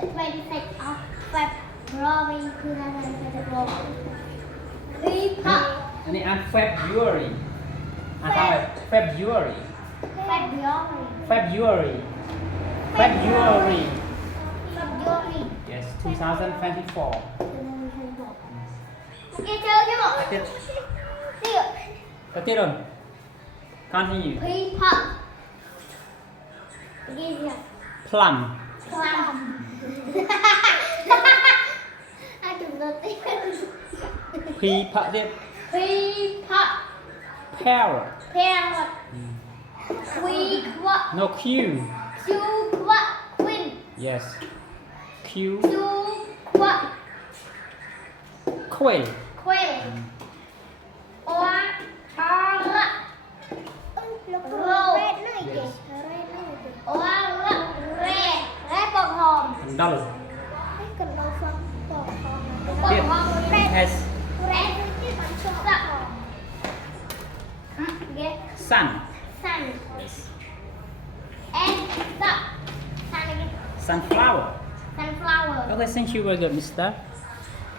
26 of February 2024 People อันนี้อ่าน February อ่านว่าอะไร February February February February yes 2024 Nghe chơi chứ bộ tiếp Tiếp tiếp rồi continue People Ghi gì ạ? plum Plum Ai chúng tôi tiếp people tiếp People pear Parrot Queen no Q Queen yes Q quail Quail yes Red bột hồng dull Bột tiếp hồng S Red sun Sun yes And Sun again sunflower Sunflower okay thank you very good mister